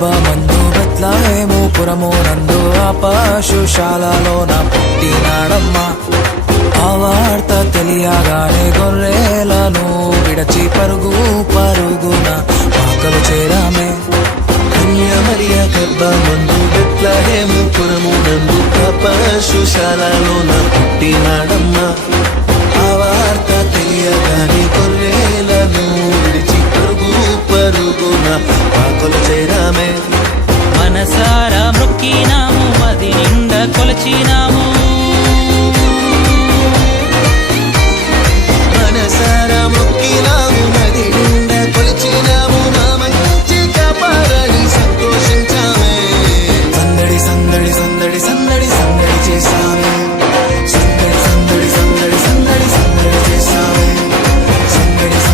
గర్భమందు బెత్లెహేము పురము నందు ఆ పశుశాలలోన పుట్టినాడమ్మా. ఆ వార్త తెలియగానే గొర్రెలను విడచి పరుగు పరుగున పాకలు చేరామే. కన్యామరియ గర్భమందు బెత్లెహేము పురము నందు ఆ పశుశాలలోన పుట్టినాడమ్మా. ఆ వార్త తెలియగానే గొర్రె